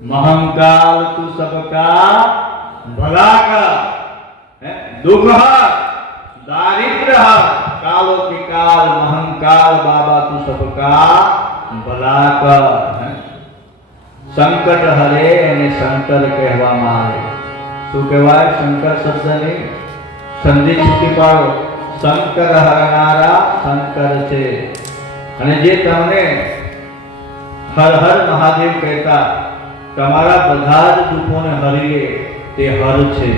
महंकाल तू सबका भला कर, दुख दारिद्र कालो के काल महंकाल बाबा तू सबका भला कर। संकट हरे અને શંકર કહેવામાં આવે। શું કહેવાય? શંકર શબ્દની સંધિ છૂટી પાડો। શંકર હરનારા શંકર છે અને જે તમને હર હર મહાદેવ કહેતા તમારા બધા જ દુઃખોને હરી લે તે હર છે,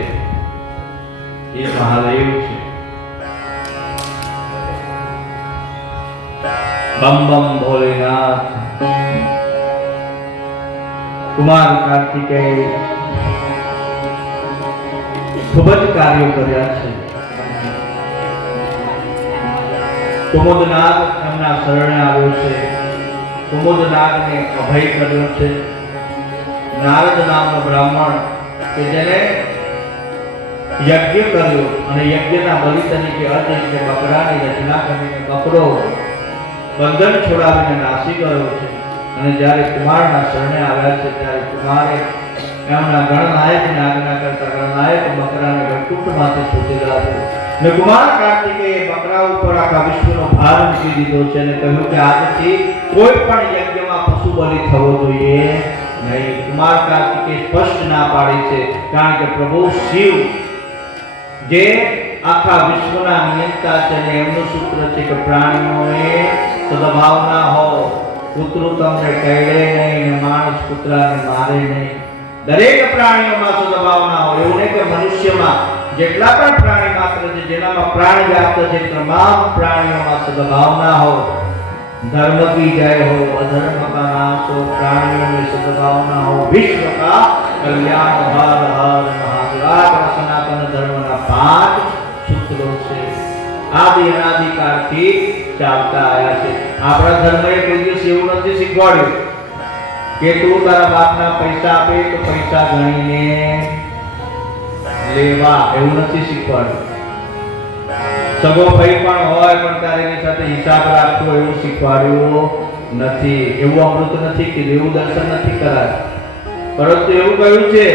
એ મહાદેવ છે। बम बम भोलेनाथ। कुमार कार्तिकेय खूब ज कार्यों कर्या छे। कुमुदनाग एमना शरणे आव्यो छे। कुमुदनागने अभय कर्यो छे। नारद नामनो ब्राह्मण के जेने यज्ञ कर्यो अने यज्ञना बलि तरीके अतिशय बकरानी रचना करीने बकरो बंधन छोड़ावीने नासी गयो छे। અને જ્યારે કુમારના શરણે આવ્યા છે ત્યારે કુમારે એમના ગણનાયકને આજ્ઞા કરતા ગણનાયક બકરાને વૈકુંઠમાંથી છૂટી લાવ્યો ને કુમાર કાર્તિકેય બકરા ઉપર આખા વિશ્વનો ભાર મૂકી દીધો છે અને કહ્યું કે આજથી કોઈ પણ યજ્ઞમાં પશુ બલિ થવો જોઈએ નહીં। કુમાર કાર્તિકેય સ્પષ્ટ ના પાડી છે કારણ કે પ્રભુ શિવ જે આખા વિશ્વના નિયંતા છે અને એમનું સૂત્ર છે કે પ્રાણીઓને સદભાવના हो। કૂતરું તમને કહેડે નહીં ને માણસ કૂતરાને મારે નહીં। દરેક પ્રાણીઓમાં સદભાવના હોય। એવું નહીં કે મનુષ્યમાં જેટલા પણ પ્રાણી માત્ર છે જેનામાં પ્રાણ વ્યાપ્ત છે તમામ પ્રાણીઓમાં સદભાવના हो। धर्म की जय हो, अधर्म का नाश हो, प्राणियों में सद्भावना हो, विश्व का कल्याण। हर हर महादेव। આપણા સનાતન ધર્મના 5 સૂત્રો છે, આદિ અનાદિકાળથી ચાલતા આવ્યા છે। આપણા ધર્મએ કોઈ દિવસ એવું નથી શીખવાડ્યું કે તું તારા બાપના પૈસા આપે તો પૈસા ગણીને લેવા, એવું નથી શીખવાડ્યું। સગો ભાઈ પણ હોય પણ તારે એની સાથે હિસાબ રાખવો, એવું શીખવાડ્યું નથી। એવું અમૃત નથી કે એવું દર્શન નથી કરાય, પરંતુ એવું કહ્યું છે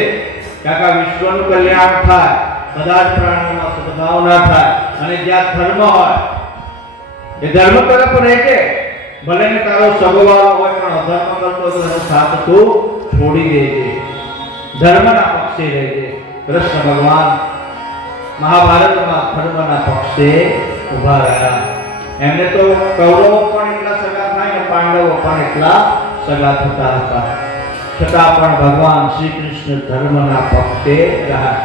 કે આખા વિશ્વનું કલ્યાણ થાય, બધા જ પ્રાણીઓમાં સદભાવના થાય, અને જ્યાં ધર્મ હોય એ ધર્મ તરફ રહેજે। ભલે ને તારો સગોવાળો હોય પણ અધર્મ કરતો તો એનો સાથ તું છોડી દેજે, ધર્મના પક્ષે રહેજે। કૃષ્ણ ભગવાન મહાભારતમાં ધર્મના પક્ષે ઉભા રહ્યા। એમને તો કૌરવો પણ એટલા સગા થાય ને પાંડવો પણ એટલા સગા થતા હતા, છતાં પણ ભગવાન શ્રી કૃષ્ણ ધર્મના પક્ષે રહ્યા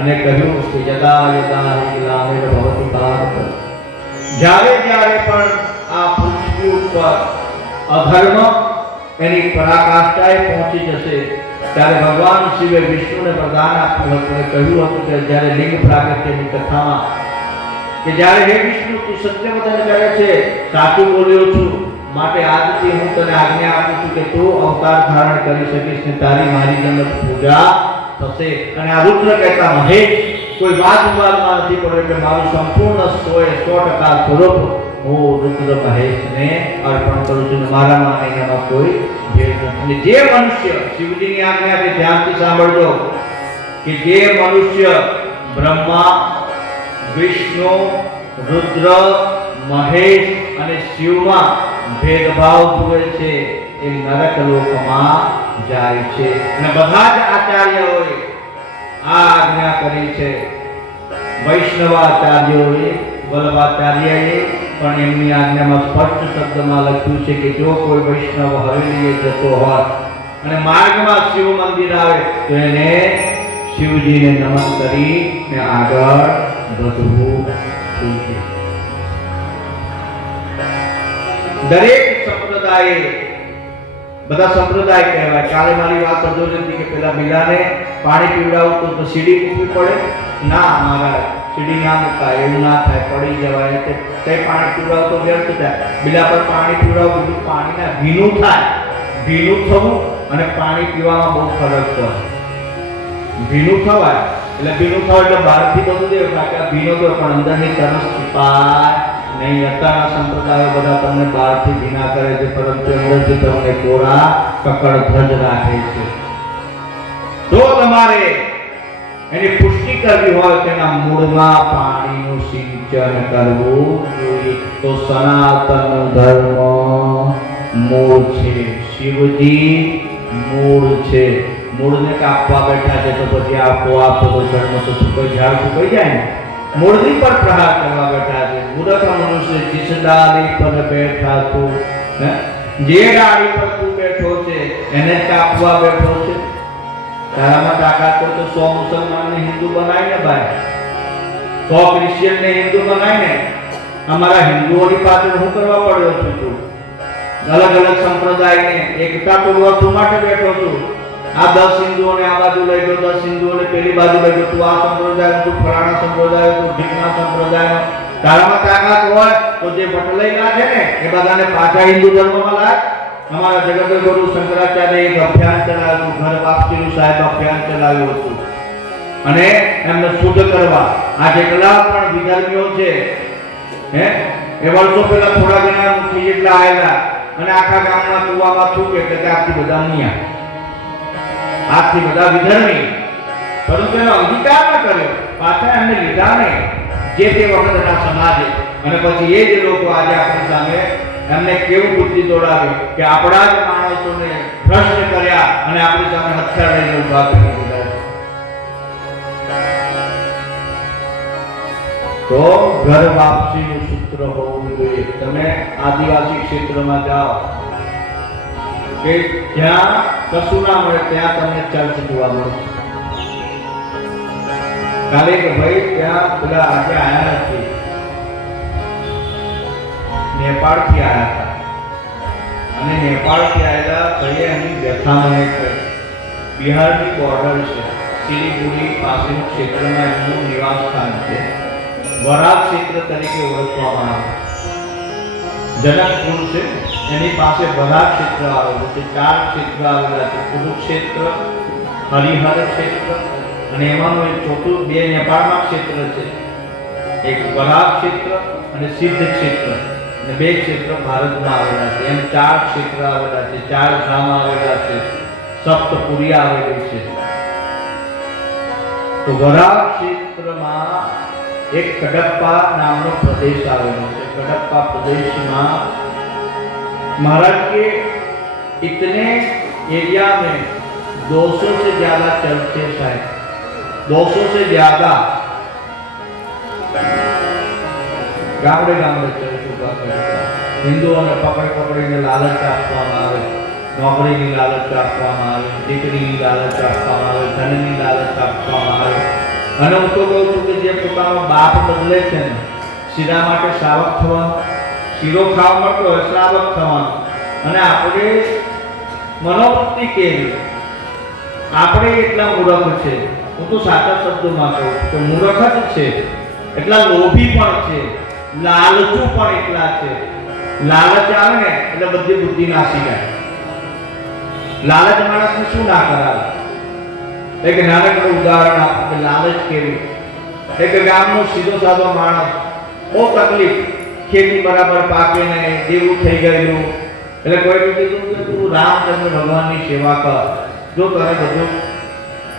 અને કહ્યું કે યદા યદા હિ ગ્લાનિર્ભવતિ ભારત, જ્યારે જ્યારે પણ આ પૃથ્વી ઉપર અધર્મ એની પરાકાષ્ઠાએ પહોંચી જશે ત્યારે ભગવાન શિવે વિષ્ણુને વરદાન આપ્યું હતું અને કહ્યું હતું કે જ્યારે લિંગ પ્રાગટ્યની કથામાં કે જ્યારે હે વિષ્ણુ તું સત્યવચન કરે છે, સાચું બોલ્યો છું, માટે આજથી હું તને આજ્ઞા આપું છું કે તું અવતાર ધારણ કરી શકીશ ને તારી મારી જેમ પૂજા થશે। અને આ રુદ્ર કહેતા મહેશ કોઈ વાત વિવાદમાં નથી પડ્યો કે મારું સંપૂર્ણ 100% સ્વરૂપ હું રુદ્ર મહેશને અર્પણ કરું છું, મારામાં એનામાં કોઈ ભેદ નથી। જે મનુષ્ય શિવજીની આજ્ઞાથી ધ્યાનથી સાંભળજો કે જે મનુષ્ય બ્રહ્મા, વિષ્ણુ, રુદ્ર, મહેશ અને શિવમાં ભેદભાવ જુએ છે એ નરક લોકમાં જાય છે। અને બધા જ આચાર્યોએ આ આજ્ઞા કરી છે। વૈષ્ણવાચાર્યોએ, વલ્લભાચાર્યએ પણ એમની આજ્ઞામાં સ્પષ્ટ શબ્દમાં લખ્યું છે કે જો કોઈ વૈષ્ણવ હવેલીએ જતો હોય અને માર્ગમાં શિવ મંદિર આવે તો એને શિવજીને નમન કરીને આગળ વધવું જોઈએ। દરેક સંપ્રદાયે, બધા સંપ્રદાય કહેવાય, કાલે મારી વાત અધૂરી હતી કે પેલા બિલાને પાણી પીવડાવતો તો સીડી મૂકવી પડે, ના મહારાજ સીડી ના મુકાય, એવું ના થાય, પડી જવાય, તે પાણી પીવડાવતો વ્યર્થ થાય। બિલા પર પાણી પીવડાવવું બધું પાણીના ભીનું થાય, ભીનું થવું અને પાણી પીવામાં બહુ ફરક હોય। ભીનું થવાય એટલે ભીનું થવાય એટલે બહારથી બધું દેવ બાકી ભીનો તો પણ અંદરની તરસ છુપાય નહીં। અત્યારના સંપ્રદાયો બધા તમને બહારથી ભીના કરે છે પરંતુ અંદરથી તમને કોરા કકડ ધજ રાખે છે। તો તમારે એની પુષ્ટિ કરવી હોય તેના મૂળમાં પાણીનું સિંચન કરવું જોઈએ। તો સનાતન ધર્મ મૂળ છે, શિવજી મૂળ છે, મૂળને કાપવા બેઠા છે તો પછી આપો તો ધર્મ તો સુકાઈ ઝાડ સુકાઈ જાય ને, મૂળની પર પ્રહાર કરવા બેઠા છે। મૂર્ખ મનુષ્ય જીસ ડાળી પર બેઠા તું, જે ડાળી પર તું બેઠો છે એને કાપવા બેઠો છે। તારામાં તાકાત હોય તો 100 મુસલમાનને હિન્દુ બનાય ને ભાઈ, 100 ક્રિશ્ચિયનને હિન્દુ બનાય ને। અમારા હિન્દુઓની પાછળ હું કરવા પડ્યો છું? તું અલગ અલગ સંપ્રદાયને એકતા તોડવા તું માટે બેઠો છું। આ 10 હિન્દુઓને આ બાજુ લઈ ગયો, 10 હિન્દુઓને પેલી બાજુ લઈ ગયો, તું આ સંપ્રદાય, તું ફલાણા સંપ્રદાય, તું ઢીકના સંપ્રદાય। તારામાં તાકાત હોય તો જે બટલાઈના છે ને એ બધાને પાછા હિન્દુ ધર્મમાં લાય। हमारा जगत गुरु शंकराचार्य एक अभियान चलाव्યું, घर वापसीનું સાહેબ અભિયાન ચલાવ્યું હતું અને એમને શુદ્ધ કરવા આ જેટલા પણ વિધર્મીઓ છે હે એ વર્ષો પહેલા થોડા દિના મુખી જેટલા આવેલા અને આખા ગામના કુવામાં થૂકે કે આથી બધા અહીંયા આથી બધા વિધર્મી, પરંતુ એનો અંગીકાર ન કર્યો, પાછા એમને લીધા નહીં જે તે વખતના સમાજે। અને પછી એ જ લોકો આજે આપણી સામે એમને કેવું બુદ્ધિ દોડાવી કે આપણા જ માણસોને ભ્રષ્ટ કર્યા અને આપણી સામે હથિયાર લઈને ઉભા કરી દીધા। તો ઘર વાપસીનું સૂત્ર હોવું જોઈએ। તમે આદિવાસી ક્ષેત્રમાં જાઓ કે જ્યાં કશું ના મળે ત્યાં તમને ચર્ચ જોવા મળશે। કાલે કે ભાઈ ત્યાં પેલા આજે આયા નથી, नेपाल થી आया था नेपाळથી આવેલા ભાઈએ એમની વ્યથા મને કહી. બિહારની બોર્ડર છે, સિલીગુડી પાસેનું ક્ષેત્રમાં એમનું નિવાસ સ્થાન છે. વરાહ ક્ષેત્ર તરીકે ઓળખવામાં આવે. જનકપુર છે એની પાસે વરાહ ક્ષેત્ર આવેલું છે. 4 ક્ષેત્ર આવેલા છે, કુરુક્ષેત્ર, હરિહર ક્ષેત્ર અને એમાંનું એક ચોથું 2 નેપાળમાં ક્ષેત્ર છે. એક વરાહ ક્ષેત્ર અને સિદ્ધ ક્ષેત્ર અને 2 ક્ષેત્ર ભારતમાં આવેલા છે. એમ 4 ક્ષેત્ર આવેલા છે, 4 ધામ આવેલા છે, સપ્તપુરી આવેલી છે. તો વરાહ ક્ષેત્રમાં एक कडप्पा नामનો प्रदेश आवेलो है. कडप्पा प्रदेश में महाराज के इतने एरिया में 200 से ज्यादा चर्चेस है. 200 से ज्यादा गामडे गामडे चर्च उभा करेला. हिंदुओने पकड़ीने लालच आपवामां आवे, नौकरीनी लालच आपवामां आवे, दीकरीनी लालच आपवामां आवे, धननी लालच आपवामां आवे. અને હું તો કહું છું કે જે પોતાનો બાપ બદલે છે ને, શીરા માટે શ્રાવક થવાનું, શીરો ખાવા મળતો હોય શ્રાવક થવાનું. અને આપણે મનોવૃત્તિ કેવી, આપણે એટલા મૂર્ખ છે, હું તો સાચા શબ્દોમાં કહું તો મૂર્ખ જ છે, એટલા લોભી પણ છે, લાલચુ પણ એટલા છે. લાલચ આવે ને એટલે બધી બુદ્ધિ નાસી જાય. લાલચ માણસને શું ના કરાવે. एक नानकड़ું उदाहरण आपके लालच केवी. एक गामनो सीधो साधो माणस, बहुत तकलीफ, खेती बराबर पाके ने देवू થઈ ગયું એટલે કોઈ કીધું કે તું રામચંદ્ર ભગવાનની સેવા કર. જો તને બધું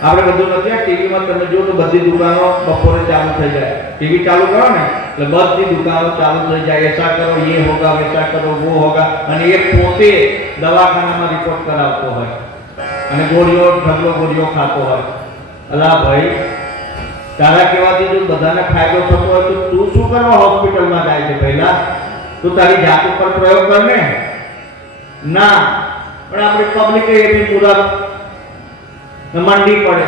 આપણે બધું નથી, ટીવીમાં તમે જો તો બધી દુકાનો બપોરે ચાલુ થઈ જાય. ટીવી ચાલુ કરો ને એટલે બધી દુકાનો ચાલુ થઈ જાય. ऐसा करो ये होगा, वैसा करो वो होगा. અને એ પોતે દવાખાનામાં રિપોર્ટ કરાવતો હોય અને ગોળીઓ ઢગલો ગોળીઓ ખાતો હોય. અલા ભાઈ, તારા કહેવાથી જો બધાને ફાયદો થતો હોય તો તું શું કરવા હોસ્પિટલમાં જાય છે? પહેલા તું તારી જાત ઉપર પ્રયોગ કર ને. ના, પણ આપણી પબ્લિક એવી પૂરા મંડી પડે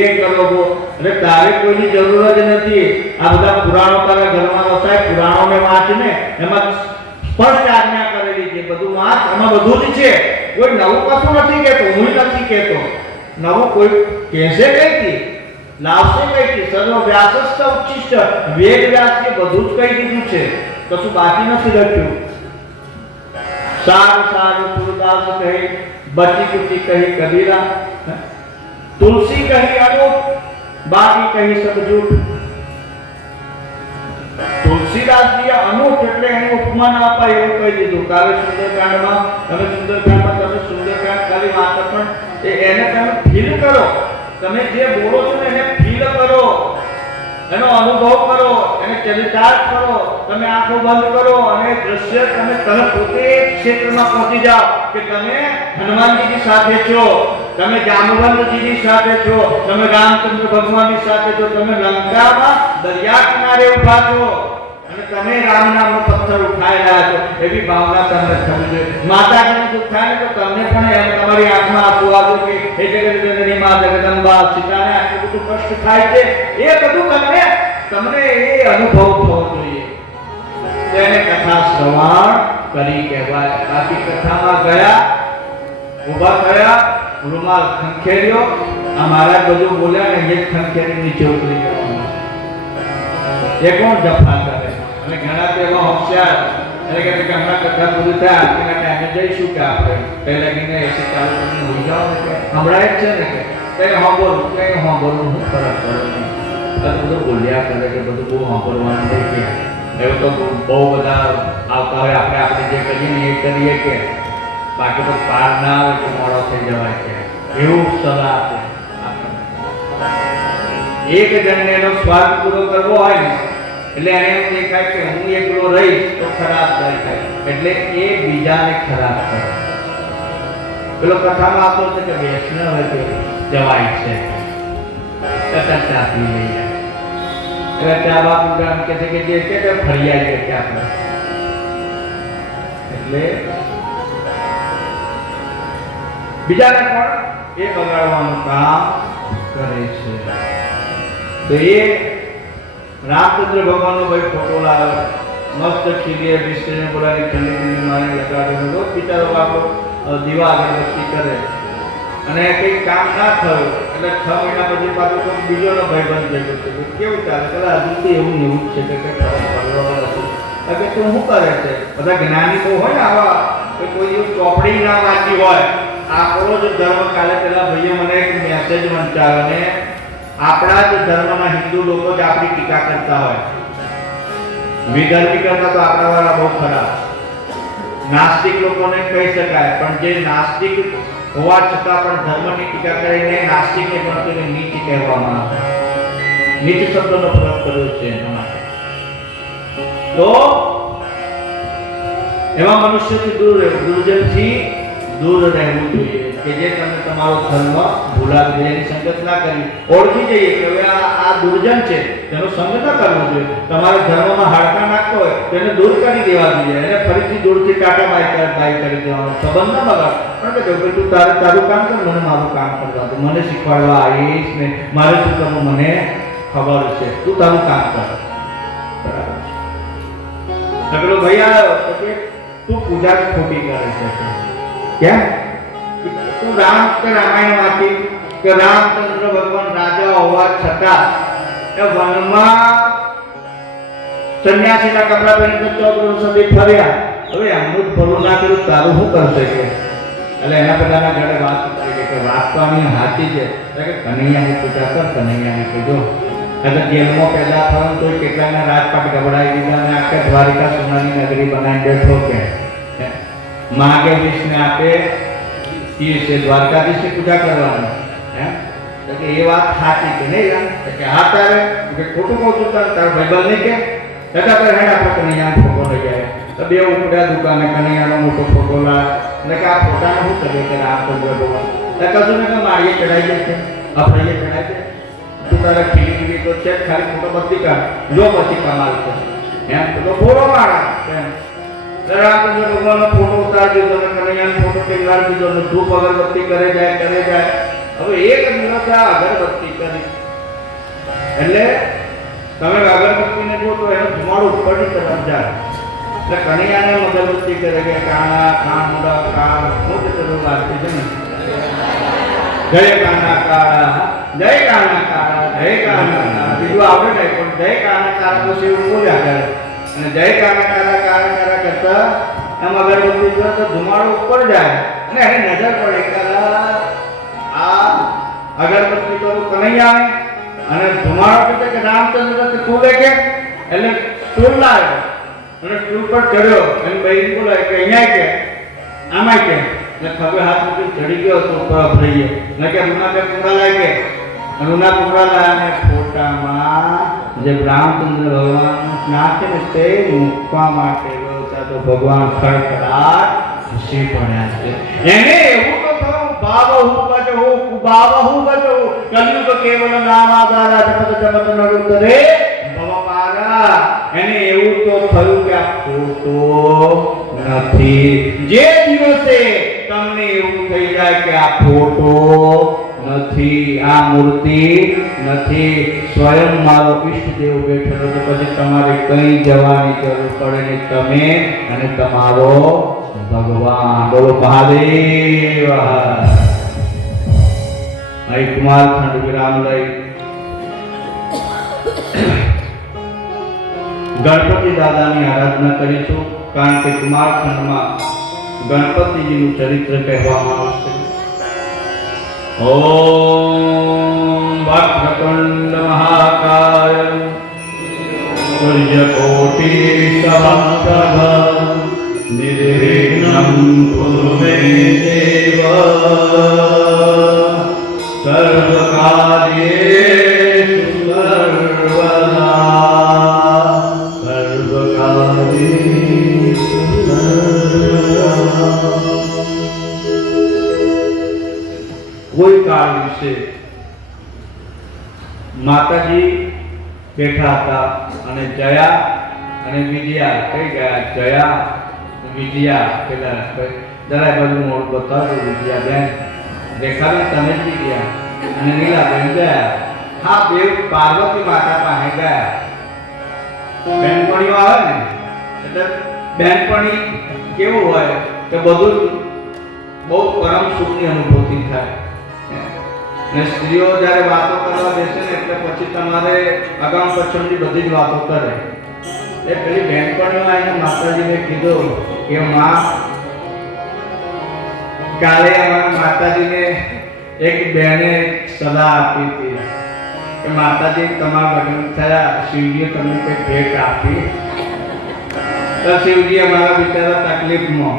એ કરો ગો. એટલે તારે કોઈની જરૂર જ નથી. આ બધા પુરાણો તારા ઘરમાં વસાય, પુરાણોને વાંચ ને, એમાં સ્પષ્ટ આજ્ઞા કરેલી છે. બધું વાંચ, એમાં બધું જ છે. कोई नवु कशु नहीं कहते, हूँ नहीं कहते. नवु कोई कैसे कही लावशे कही सर्व व्यासस्थ उच्चिष्ट वेद व्यास के બધું જ કહી દીધું છે, કશું બાકી નથી રાખ્યું. સાર સાર तुलदास कही, बची कुची कही कबीरा, तुलसी कही अनूप, बाकी कही सब झूठ. तुलसीदास जी अनूठ એટલે એની ઉપમા ના અપાય એવું કહી દીધું. કાલે સુંદરકાંડમાં તમે સુંદરકાંડ ખાલી વાત પણ એને તમે ફીલ કરો. તમે જે બોલો છો ને એને ફીલ કરો, એનો અનુભવ કરો, એને ચરિતાર્થ કરો. તમે આંખો બંધ કરો અને દ્રશ્ય તમે પોતે ક્ષેત્રમાં પહોંચી જાઓ કે તમે હનુમાનજીની સાથે છો, તમે જામવંતજીની સાથે છો, તમે રામચંદ્ર ભગવાનની સાથે છો, તમે લંકામાં દરિયા કિનારે ઊભા છો અને તમે રામ નામનો પથ્થર ઉઠાઈ રહ્યા છો. એવી ભાવના તમને થવી જોઈએ. માતાજીને દુઃખ થાય ને તો તમને પણ એમ તમારી આંખમાં આંસુ આવે કે હે જગદજનની મા જગદંબા, સીતાને આટલું બધું કષ્ટ થાય છે. એ બધું તમને એ અનુભવ થવો જોઈએ. તેને કથા શ્રવણ કરી કહેવાય. બાકી કથામાં ગયા, ઊભા થયા, રૂમાલ ખંખેર્યો, આ મહારાજ બધું બોલ્યા ને એ ખંખેરી નીચે ઉતરી ગયો. એ કોણ જફા કરે? અને ઘણા તો એવા હોશિયાર એટલે કે હમણાં કથા પૂરી થાય આજના ટાઈમે જઈશું કે આપણે પહેલા કહીને એસી ચાલુ કરીને હોઈ જાઓ ને કે હમણાં જ છે ને કે કઈ સાંભળવું, કઈ સાંભળવું, હું ફરક પડે નહીં. બધું બોલ્યા કરે કે બધું બહુ સાંભળવાનું નહીં કે એવું તો બહુ બધા આવતા હોય. આપણે આપણે જે કરીએ ને એ કરીએ કે બાકી તો પાર ના આવે તો મોડો થઈ જવાય કે એવું સલાહ આપે. એક જણને એનો સ્વાર્થ પૂરો કરવો હોય ને એટલે એને એમ દેખાય કે હું એકલો રહીશ તો ખરાબ થાય, એટલે એ બીજાને ખરાબ કરે. પેલો કથામાં આપતો છે કે વૈષ્ણવ હોય તો જવાય છે, ચા પી લઈ જાય. એટલે ચા બાપુ ગામ કે છે કે જે કે ફરિયાદ કે આપણે એટલે બીજાને પણ એ બગાડવાનું કામ કરે છે. તો એ રામચંદ્ર ભગવાનનો ભાઈ ફોટો લાવ્યો, मस्त खीलिए मिस्त्री ने बोला कि ठंडी ठंडी माने लगा दो रोज बिचारो बापो દીવા અગરબત્તી કરે અને કંઈ કામ ના થયું એટલે 6 મહિના પછી પાછો કોઈ બીજોનો ભાઈબંધ ભેગો થયો કેવું ચાલે પેલા હજુ તો એવું ને એવું જ છે કે કંઈ ફરક નથી કે તું શું કરે છે બધા જ્ઞાની તો હોય ને આવા કોઈ દિવસ ચોપડી ના વાંચી હોય આપણો જ ધર્મ કાલે પેલા ભાઈએ મને એક મેસેજ વંચાવ્યો અને આપણા જ ધર્મના હિન્દુ લોકો જ આપણી ટીકા કરતા હોય વિધર્મી કરતા તો આપણા વાળા બહુ ખરાબ નાસ્તિક લોકોને કહી શકાય પણ જે નાસ્તિક હોવા છતાં પણ ધર્મની ટીકા કરીને નાસ્તિકને પણ તેને નીચ કહેવામાં આવે નીચ શબ્દનો પ્રયોગ કર્યો છે એના માટે તો એવા મનુષ્યથી દૂર રહેવું દુર્જનથી દૂર રહેવું જોઈએ કે જે તમે તમારો ધર્મ ભૂલાવી દે એની સંગત ના કરી ઓળખી જઈએ કે હવે આ દુર્જન છે તેનો સંગ ન કરવો જોઈએ તમારા ધર્મમાં હાડકા નાખતો હોય તેને દૂર કરી દેવા જોઈએ એને ફરીથી દૂરથી ટાટા બાય કરી દેવાનો સંબંધ ન બગાડ પણ કે તું તારું કામ કર મને મારું કામ કરવા દે મને શીખવાડવા આવીશ ને મારે શું કરવું મને ખબર છે તું તારું કામ કર બરાબર પેલો ભાઈ આવ્યો કે તું પૂજા ખોટી કરે છે કેમ તું રામાયણ વાંચી કે રામચંદ્ર ભગવાન રાજા હોવા છતાં એ વનમાં સંન્યાસીના કપડા પહેરીને 14 વર્ષ સુધી ફર્યા હવે અમૃત ભરું ના કર્યું તારું શું કરશે કે એટલે એના પેલાના ઘરે વાત કરી કે વાત તો આની સાચી છે કે કનૈયાની પૂજા કર કનૈયાની પૂજો એટલે જેલમાં પહેલા થયું તો કેટલાના રાજપાટ ગબડાવી દીધા અને આખા દ્વારિકા સોનાની નગરી બનાવી બેઠો કે માગે વિષ્ણુ આપે એ છે દ્વારકાધીશની પૂજા કરવાની કે એ વાત સાચી કે નહીં કે હા તારે કે ખોટું કહું છું તારા ભાઈબંધ નહીં કે દાદા તારે હેડ આપણે કનૈયાનો ફોટો લઈ જાય તો બે ઉપડ્યા દુકાને કનૈયાનો મોટો ફોટો લાવ એટલે કે આ ફોટાને શું કરે કે રામચંદ્ર ભગવાન એટલે કશું ને કે મારીએ ચડાઈ જાય છે અફરાઈએ ચડાય છે તું તારા ખીલી તો છે ખાલી ફોટો બધી કાઢ જો પછી કમાલ છે એમ તો બોલો મારા એમ રામચંદ્ર ભગવાનનો ફોટો ઉતારી દીધો અને કનૈયાનો ફોટો ટેકવાડી દીધો અને ધૂપ અગરબત્તી કરે જાય હવે એક દિવસ આ અગરબત્તી કરી એટલે તમે અગરબત્તીને જો તો એનો ધુમાડો ઉપરની તરફ જાય એટલે કનૈયાને અગરબત્તી કરે કે કાણા ખાંડા કાળ શું કે તરફ વાગતી છે ને જય કાના કાળા જય કાના કાળા જય કાના કાળા બીજું આવડે નહીં પણ જય કાના કાળા પછી એવું બોલ્યા કરે અને જય કાના કાળા કાળા કરતા એમ અગરબત્તી તો ધુમાડો ઉપર જાય અને એની નજર પડે કે આ અગરબત્તી તો કનૈયા અને ધુમાડો કહે કે રામચંદ્ર કે તું લે કે એટલે સ્ટૂલ લાવ્યો અને સ્ટૂલ પર ચડ્યો અને બહેન બોલાય કે અહીંયા કે આમાં કે એટલે ખભે હાથ મૂકી ચડી ગયો તો ફરીએ ને કે રૂના કે કુંડા લાગે રૂના કુંડા લાગે ફોટામાં જે રામચંદ્ર ભગવાન ના છે ને તે મૂકવા માટે તો ભગવાન ખડખડાટ ખુશી પડ્યા છે એને એવું તો થયું બાબહુ બજો કલિયુગ કેવલ નામ આધારા જપત જપત નરુતરે ભવપારા એને એવું તો થયું કે આ ફોટો નથી જે દિવસે તમને એવું થઈ જાય કે આ ફોટો નથી આ મૂર્તિ નથી સ્વયં મારો ઈષ્ટદેવ બેઠેલો છે પછી તમારે કઈ જવાની જરૂર પડે નહીં તમે અને તમારો ભગવાન બોલો મહાદેવ અહીં કુમાર ખંડ વિરામ લઈ ગણપતિ દાદાની આરાધના કરીશું કારણ કે કુમાર ખંડમાં ગણપતિજીનું ચરિત્ર કહેવામાં આવશે ઓમ વક્રતુંડ મહાકાય સૂર્યકોટિ સમપ્રભ નિર્વિઘ્नं કુરુ મે દેવ સર્વકાર્યેષુ સર્વદા સર્વકાર્યેષુ સર્વદા કોઈ કાળ વિશે માતાજી બેઠા હતા અને જયા અને વિજયા કઈ ગયા જયા વિજયા પેલા જરા બધું મોડ બતાવ્યું વિજયા બેન દેખાડી તમે જ ગયા અને નીલાબેન ગયા હા બે પાર્વતી માતા પાસે ગયા બેનપણીઓ આવે ને એટલે બેનપણી કેવું હોય કે બધું બહુ પરમ સુખની અનુભૂતિ થાય ને સ્ત્રીઓ જ્યારે વાતો કરવા બેસે ને એટલે પછી તમારે અગાઉ પછીની બધી જ વાતો કરે. એ પેલી બેનપણીઓ આવીને માતાજીને કીધું કે માં, કાલે અમારા માતાજીને એક બહેને સલાહ આપી હતી કે માતાજી તમારા લગ્ન થયા, શિવજીએ તમને કંઈ ભેટ આપી. તો શિવજી અમારા બિચારા તકલીફમાં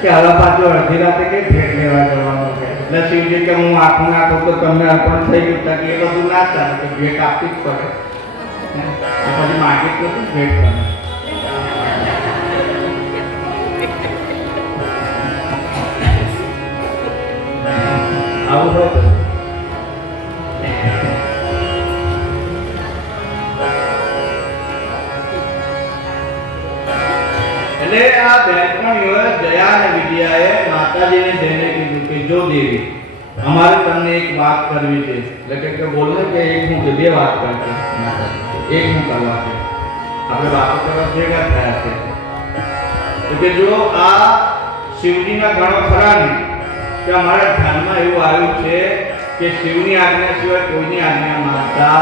કે હવે પાછું અડધી રાતે કઈ ભેટ લેવા જવાનું છે. એટલે શિવજી કે હું આખું નાખું તો તમને અર્પણ થઈ ગયું કે એ બધું ના ચાલે, કે ભેટ આપવી જ પડે. પછી માગી તો ભેટ કરે. આવું હોય એટલે આ બેનપણીઓએ દયા અને વિદ્યાએ માતાજીને જઈને કીધું કે જો દેવી, અમારે તમને એક વાત કરવી છે. એટલે કે બોલે કે એક હું બે વાત કરશે, એક હું કરવા છે, આપણે વાતો કરવા ભેગા થયા છે. કે જો આ શિવજીના ગણો ખરા ને, કે અમારા ધ્યાનમાં એવું આવ્યું છે કે શિવની આજ્ઞા સિવાય કોઈની આજ્ઞા માનતા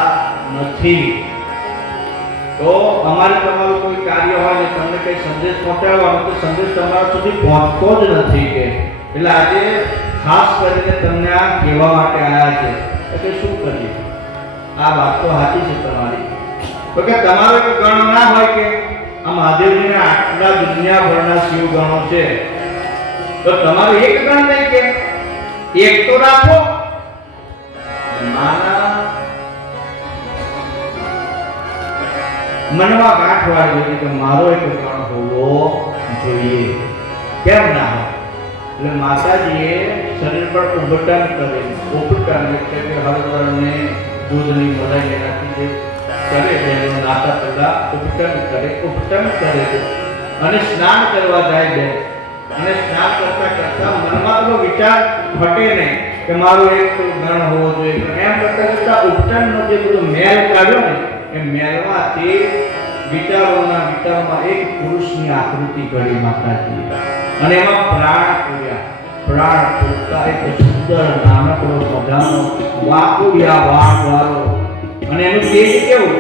નથી. તો અમારે તમારું કોઈ કાર્ય હોય ને તમને કઈ સંદેશ પહોંચાડવાનો, તો સંદેશ તમારા સુધી પહોંચતો જ નથી. કે એટલે આજે ખાસ કરીને તમને આ કહેવા માટે આવ્યા છે કે શું કરીએ. આ વાત તો સાચી છે તમારી, તો કે તમારો એક ગણ ના હોય કે આ મહાદેવજીને આટલા દુનિયાભરના શિવ ગણો છે, તો તમારે એક ગણ નહીં કે એક તો રાખો. માના મનમાં ગાંઠ વાળી હતી કે મારો એક ગણ હોવો જોઈએ. કેમ ના હોય? એટલે માતાજીએ શરીર પર ઉબટન કરે. ઉબટન એટલે કે હળદરને દૂધની મલાઈ એનાથી જે કરે છે નાતા પહેલા ઉબટન કરે. ઉબટન કરે અને સ્નાન કરવા જાય છે. અને સ્નાન કરતા કરતા મનમાં તો વિચાર હટે નહીં કે મારો એક ગણ હોવો જોઈએ. એમ કરતા કરતા ઉબટનનો જે બધો મેલ કાઢ્યો ને, એ મેલમાંથી વિચારોમાં એક પુરુષની આકૃતિ ઘડી માતાજી, અને એમાં પ્રાણ પૂર્યા. પ્રાણ પૂરતા એક સુંદર નાનકડો મજાનો વાકુડિયા વાળ વાળો, અને એનું તેજ કેવું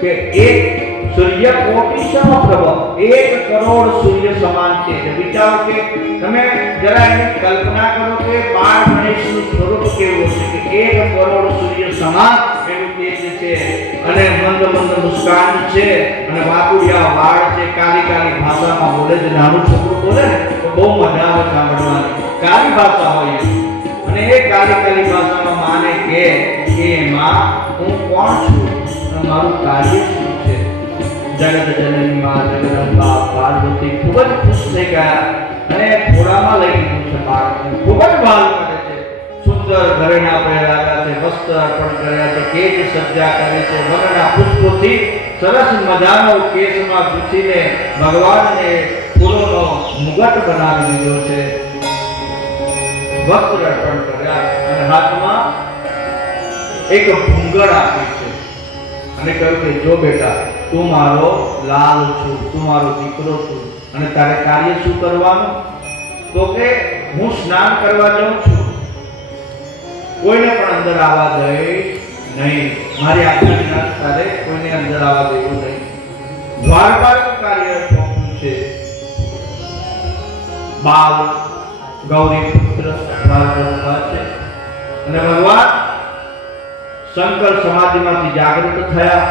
કે એક સૂર્ય કોટી સમપ્રભ, 1 કરોડ સૂર્ય સમાન છે. વિચારો કે તમે જરા એની કલ્પના કરો કે 12 ગણેશનું સ્વરૂપ કેવું હશે, કે 1 કરોડ સૂર્ય સમાન એનું તેજ છે, અને મંદ મંદ મુસ્કાન છે, અને વાકુડિયા વાળ છે. કાલી કાલી ભાષામાં બોલે છે. નાનું છોકરું બોલે ને તો બહુ મજા આવે સાંભળવાની. કાલી ભાષા હોય અને એ કાલી કાલી ભાષામાં માને કે એમાં હું કોણ છું અને મારું કાર્ય શું છે. જગત જનની માં જગદંબા પાર્વતી ખૂબ જ ખુશ થઈ ગયા અને થોડામાં લઈ લીધું છે. બાળકને ખૂબ જ ભાલ કરે છે. સુંદર ઘરેણા પહેરાવ્યા છે, વસ્ત્ર અર્પણ કર્યા છે, કેજ સજ્જા કરી છે, વગરના પુષ્પોથી સરસ મજાનો કેસમાં ગૂંથીને ભગવાનને ફૂલોનો મુગટ બનાવી દીધો છે. વસ્ત્ર અર્પણ કર્યા અને હાથમાં એક ભૂંગળ આપી છે અને કહ્યું કે જો બેટા, તું મારો લાલ છું, તું મારો દીકરો છું, અને તારે કાર્ય શું કરવાનું? તો કે હું સ્નાન કરવા જાઉં છું, કોઈને પણ અંદર આવવા દે નહીં. મારી આજ્ઞા વિના તારે કોઈને અંદર આવવા દેવું નહીં. દ્વારપાળનું કાર્ય સોંપ્યું છે. બાલ ગૌરી પુત્ર દ્વારકા છે, અને ભગવાન શંકર સમાધિમાંથી જાગૃત થયા.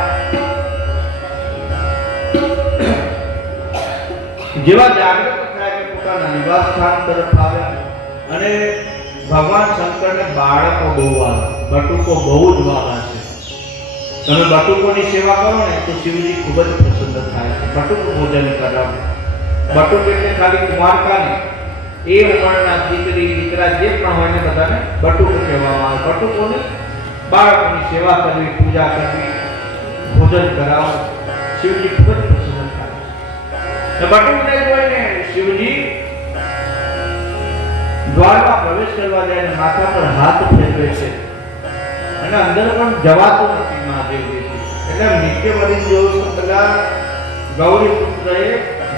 જેવા જાગૃત થયા કે પોતાના નિવાસ સ્થાન તરફ આવ્યા, અને ભગવાન શંકરને બાળકો બહુ વાલા, બટુકો બહુ જ વાલા છે. તમે બટુકોની સેવા કરો ને તો શિવજી ખૂબ જ પ્રસન્ન થાય છે. બટુક ભોજન કરાવે. બટુક એટલે ખાલી કુમારકા ને, એ ઉંમરના દીકરી દીકરા જે પણ હોય ને બધાને બટુક કહેવામાં આવે. બટુકોને બાળકોની સેવા કરવી, પૂજા કરવી, ભોજન કરાવવું, શિવજી ખૂબ જ પ્રસન્ન થાય છે. બટુકને જોઈને શિવજી દ્વારમાં પ્રવેશ કરવા જાય અને માથા પર હાથ ફેરવે છે, અને અંદર પણ જવાતું નથી મહાદેવજી. એટલે નીચે વળી જોયું તો પેલા ગૌરી પુત્રએ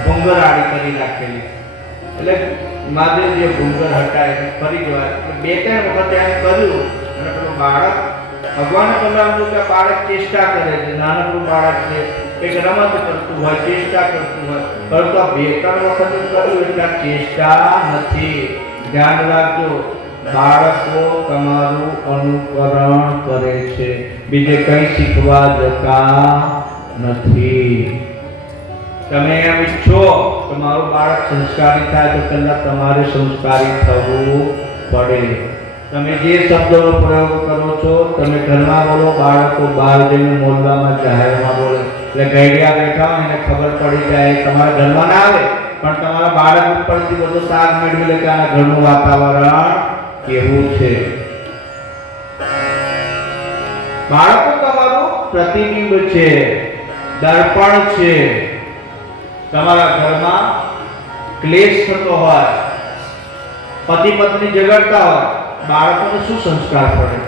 ભૂંગરાડી કરી રાખેલી. એટલે મહાદેવજીએ ભૂંગર હટાવી ફરી જવાય બે ત્રણ વખત એમ કર્યું અને પેલું બાળક ભગવાને કહેલું કે બાળક ચેષ્ટા કરે છે, નાનકડું બાળક છે, એક રમત કરતું હોય, ચેષ્ટા કરતું હોય, પરંતુ આ બે ત્રણ વખત કર્યું એટલે આ ચેષ્ટા નથી. ધ્યાન રાખજો, બાળકો તમારું અનુકરણ કરે છે, બીજે કંઈ શીખવા જતા નથી. તમે એમ ઈચ્છો કે મારું બાળક સંસ્કારી થાય તો પહેલા તમારે સંસ્કારી થવું પડે. તમે જે શબ્દોનો પ્રયોગ કરો છો, તમે ઘરમાં બોલો, બાળકો બહાર જઈને મોહલ્લામાં જાહેરમાં બોલે, એટલે ગઈડિયા બેઠા હોય એને ખબર પડી જાય. તમારા ઘરમાં ના આવે પણ તમારા બાળક ઉપરથી બધો સાગ મેળવી લે કે આના ઘરનું વાતાવરણ કેવું છે. બાળકો તમારું પ્રતિબિંબ છે, દર્પણ છે. તમારા ઘરમાં ક્લેશ થતો હોય, પતિ પત્ની ઝઘડતા હોય, બાળકોને શું સંસ્કાર પડે?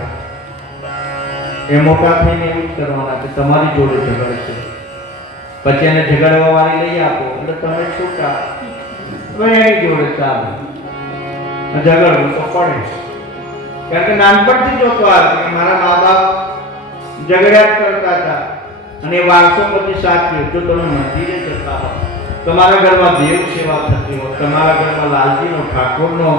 એ મોટા થઈને એવું જ કરવાના કે તમારી જોડે ઝઘડશે, પછી એને ઝઘડવા વાળી લઈ આપો એટલે તમે છૂટા, એની જોડે ચાલે, ઝઘડવું તો પડે. કારણ કે નાનપણથી જોતો આવે કે મારા મા બાપ ઝઘડ્યા જ કરતા હતા અને વારસો પછી સાચવ્યો. જો તમે મંદિરે જતા હો, તમારા ઘરમાં દેવ સેવા થતી હોય, તમારા ઘરમાં લાલજીનો ઠાકોરનો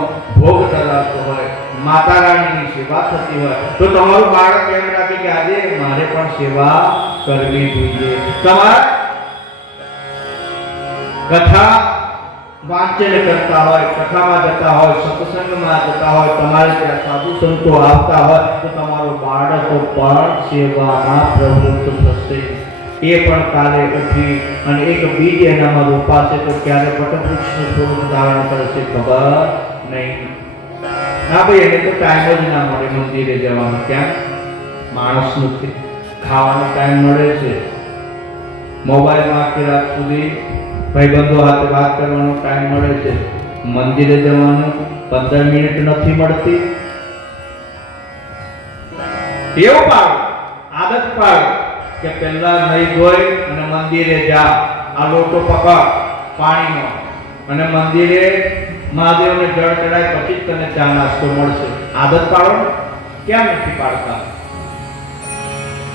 ભોગ ધરાવતો હોય, માતા રાણીની સેવા થતી હોય, તો તમારું બાળક એમ રાખે કે આજે મારે પણ સેવા કરવી જોઈએ. તમારા કથા વાંચન કરતા હોય, કથામાં જતા હોય, સત્સંગમાં જતા હોય, તમારે ત્યાં સાધુ સંતો આવતા હોય તો તમારો બાળકો પણ સેવામાં પ્રવૃત્ત થશે. એ પણ કાલે ઉઠી અને એક બીજ એનામાં રોપાશે તો ક્યારે વટવૃક્ષનું સ્વરૂપ ધારણ કરશે ખબર નહીં. ના ભાઈ, એને તો ટાઈમ જ ના મળે મંદિરે જવાનો. ક્યાં માણસ નથી, ખાવાનો ટાઈમ મળે છે, મોબાઈલમાં આખી રાત સુધી ભાઈબંધો સાથે વાત કરવાનો ટાઈમ મળે છે, મંદિરે જવાનું 15 મિનિટ નથી મળતી. એવું પાડો, આદત પાડો કે પહેલા નહીં ધોઈ અને મંદિરે જા, આ લોટો પકડ પાણીનો અને મંદિરે મહાદેવને જળ ચડાય પછી તને ચા નાસ્તો મળશે. આદત પાડો. કેમ નથી પાડતા?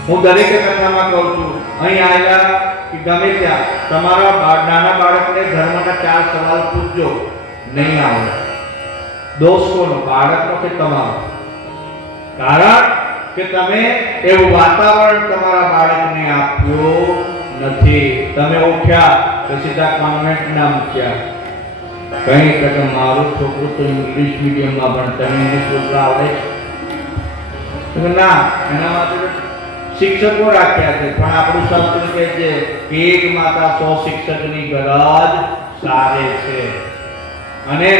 હું દરેક કથામાં કહું છું, અહીં આવેલા કે ગમે ત્યાં તમારા નાના બાળકને ધર્મના 4 સવાલ પૂછજો, નહીં આવડે. દોષ કોનો? બાળકનો કે તમારો? કારણ કે તમે એવું વાતાવરણ તમારા બાળકને આપ્યું નથી. તમે ઉઠ્યા તો સીધા કોન્વેન્ટના મૂક્યા. કઈ કે મારું છોકરું તો ઇંગ્લિશ મીડિયમમાં ભણતા, ઇંગ્લિશ બોલતા આવડે છે? ના, એના માટે શિક્ષકો રાખ્યા છે. પણ આપણું શાસ્ત્ર કહે છે કે એક માતા 100 શિક્ષકની ગરજ સારે છે. અને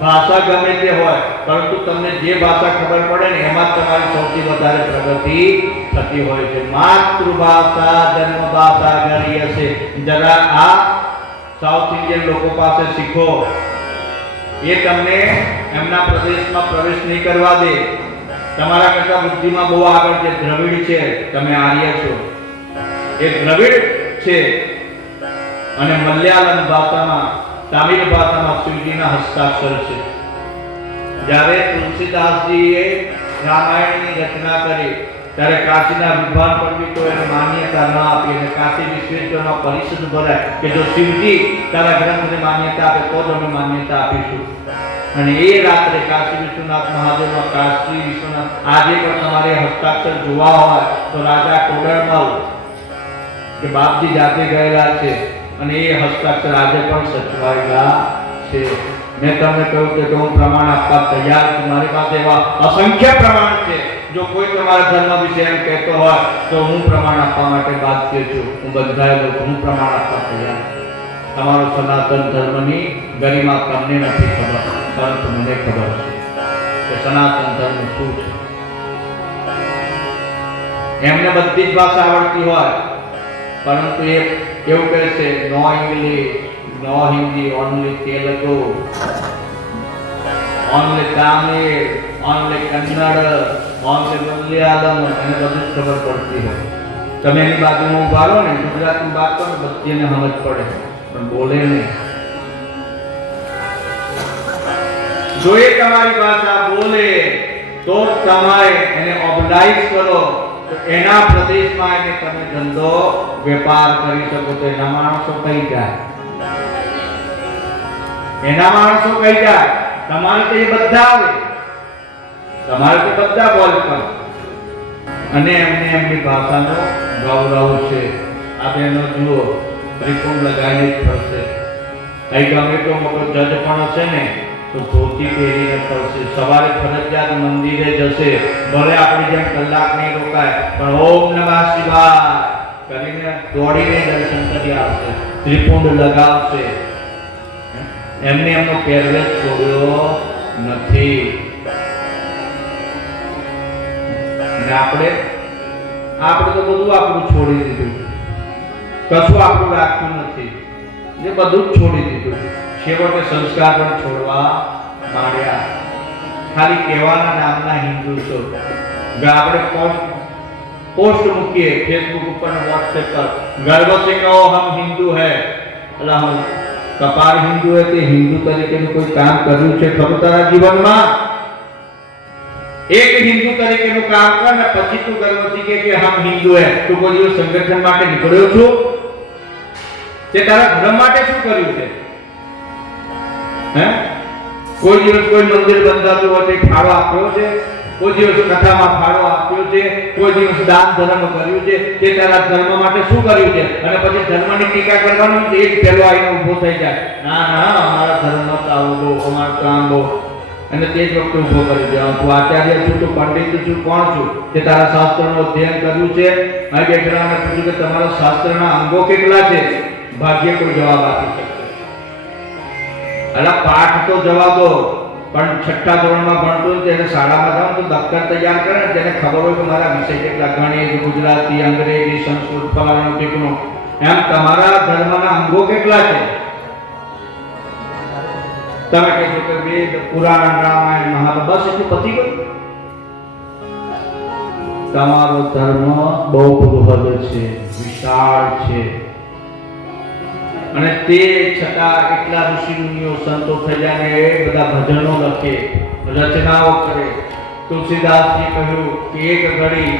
ભાષા ગમે તે હોય, પરંતુ તમને જે ભાષા ખબર પડે ને એમાં તમારી સૌથી વધારે પ્રગતિ થતી હોય છે. માતૃભાષા જન્મ ભાષા ગરી હશે. જરા આ સાઉથ ઇન્ડિયન લોકો પાસે શીખો. એ તમને એમના પ્રદેશમાં પ્રવેશ નહીં કરવા દે. તમારા કરતા બુદ્ધિમાં બહુ આગળ છે. દ્રવિડ છે, તમે આર્ય છો. એ દ્રવિડ છે અને મલયાલમ ભાષામાં, તમિલ ભાષામાં શિવજીના હસ્તાક્ષર છે. જ્યારે તુલસીદાસજીએ રામાયણની રચના કરી ત્યારે કાશીના વિદ્વાન પંડિતો એને માન્યતા ન આપી અને કાશી વિશ્વેશ્વરમાં પરિષદ ભરાય કે જો શિવજી તારા ગ્રંથને માન્યતા આપે તો જ અમે માન્યતા આપીશું. અને એ રાત્રે કાશી વિશ્વનાથ મહાદેવમાં, કાશી વિશ્વનાથ આજે પણ તમારે હસ્તાક્ષર જોવા હોય તો રાજા કોડરમલ કે બાપજી જાતે ગયેલા છે અને એ હસ્તાક્ષર આજે પણ સચવાયેલા છે. મેં તમને કહ્યું કે હું પ્રમાણ આપવા તૈયાર છું. મારી પાસે એવા અસંખ્ય પ્રમાણ છે. જો કોઈ તમારા ધર્મ વિશે એમ કહેતો હોય તો હું પ્રમાણ આપવા માટે બાધ્ય છું. હું બંધાયેલો છું, હું પ્રમાણ આપવા તૈયાર છું. તમારો સનાતન ધર્મની ગરિમા તમને નથી ખબર, પરંતુ મને ખબર છે કે સનાતન ધર્મ શું છે. એમને બધી જ ભાષા આવડતી હોય પરંતુ એ એવું કહે છે no English, no Hindi, only Telugu, only Tamil, only Kannada, only Malayalam. એને બધું જ ખબર પડતી હોય. તમે એની બાજુમાં ઉભા રહો ને, ગુજરાતની વાત કરો ને બધાને સમજ પડે, પણ બોલે નહીં. જો એ તમારી ભાષા બોલે તો તમારે એને ઓબ્લાઇઝ કરો, તો એના પ્રદેશમાં એને તમે ધંધો વેપાર કરી શકો. તો એના માણસો કઈ જાય, એના માણસો કઈ જાય. તમારે તો એ બધા આવે, તમારે તો બધા બોલ કરો, અને એમને એમની ભાષાનો ગૌરવ છે. આ બેનો જુઓ ત્રિકોણ લગાવી જ ફરશે. કઈ ગમે તો મોટો જજ પણ હશે ને તો ધોતી પહેરીને ફરશે. સવારે ફરજિયાત મંદિરે જશે, ભલે આપણી જેમ કલાક નહીં રોકાય, પણ ઓમ નમઃ શિવાય કરીને દોડીને દર્શન કરી આવશે, ત્રિપુંડ લગાવશે. એમને એમનો પહેરવેશ છોડ્યો નથી. અને આપણે તો બધું આપણું છોડી દીધું, કશું આપણું રાખ્યું નથી, એ બધું જ છોડી દીધું. છેવટે સંસ્કાર પણ છોડવા માંડ્યા. ખાલી કહેવાના નામના હિન્દુ છો. આપણે પોસ્ટ મૂકીએ ફેસબુક ઉપર ને વોટ્સએપ પર, ગર્વ से कहो हम हिंदू है. એટલે હું કપાળ હિન્દુ હે તે હિન્દુ તરીકેનું કોઈ કામ કર્યું છે ખબર તારા જીવનમાં? એક હિન્દુ તરીકેનું કામ કર ને પછી તું ગર્વથી કે હમ હિન્દુ હે. તું કોઈ દિવસ સંગઠન માટે નીકળ્યો છો? તે તારા ધર્મ માટે શું કર્યું છે? હે? કોઈ દિવસ કોઈ મંદિર બંધાતું હોય તે ફાળો આપ્યો છે? કોઈ દિવસ કથામાં ફાળો આપ્યો છે? કોઈ દિવસ દાન ધર્મ કર્યું છે? તે તારા ધર્મ માટે શું કર્યું છે? અને પછી ધર્મની ટીકા કરવાનું એક પહેલો આવીને ઊભો થઈ જાય, ના ના અમારા ધર્મ તો આવું બહુ, અમારું કામ બહુ, અને તે જ વખતે ઊભો કરી દેવાનું. તું આચાર્ય છું, તું પંડિત છું, કોણ છું? તે તારા શાસ્ત્રનું અધ્યયન કર્યું છે? અહીં બેઠેલાને પૂછ્યું કે તમારા શાસ્ત્રના અંગો કેટલા છે? ભાગ્ય કોઈ જવાબ આપી શકે. અલા પાઠ તો જવા દો, પણ છઠ્ઠા ધોરણમાં ભણતો તેને શાળામાં જાવ તો દફતર તૈયાર કરે ને, તેને ખબર હોય કે મારા વિષય કેટલા, ગણિત, ગુજરાતી, અંગ્રેજી, સંસ્કૃત, ફલાણું ટીકણું. એમ તમારા ધર્મના અંગો કેટલા છે? તમે કહેશો કે વેદ, પુરાણ, રામાયણ, મહાભારત, બસ એટલું પતી ગયું. તમારો ધર્મ બહુ બૃહદ છે, વિશાળ છે, અને તે છતાં એટલા ઋષિ મુનિઓ સંતો થયા ને એ બધા ભજનો લખે, રચનાઓ કરે. તુલસીદાસજી કહ્યું કે એક ઘડી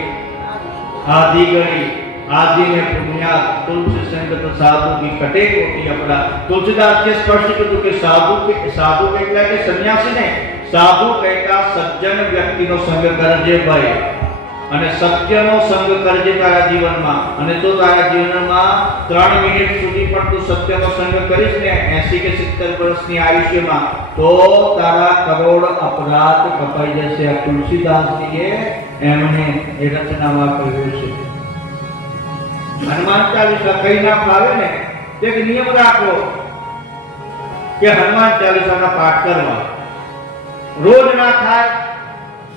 આધી ઘડી आदि में पुण्यात तुलसी संगत साधु की कटे कोटि अपना. तुलसीदास के स्पष्ट किधु के साधु कहता है सन्यासी ने, साधु कहता सज्जन व्यक्ति नो संग करजे भाई, અને સત્યનો સંગ કરજે તારા જીવનમાં. અને તો તારા જીવનમાં 3 મિનિટ સુધી પણ તું સત્યનો સંગ કરીશ ને 80 કે 70 વર્ષની આયુષ્યમાં, તો તારા કરોડ અપરાધ કપાઈ જશે. આ તુલસીદાસજીએ એમને એ રચનામાં કહ્યું છે. હનુમાન ચાલીસા કઈ ના ફાવે ને એક નિયમ રાખો કે હનુમાન ચાલીસાના પાઠ કરવા. રોજ ના થાય,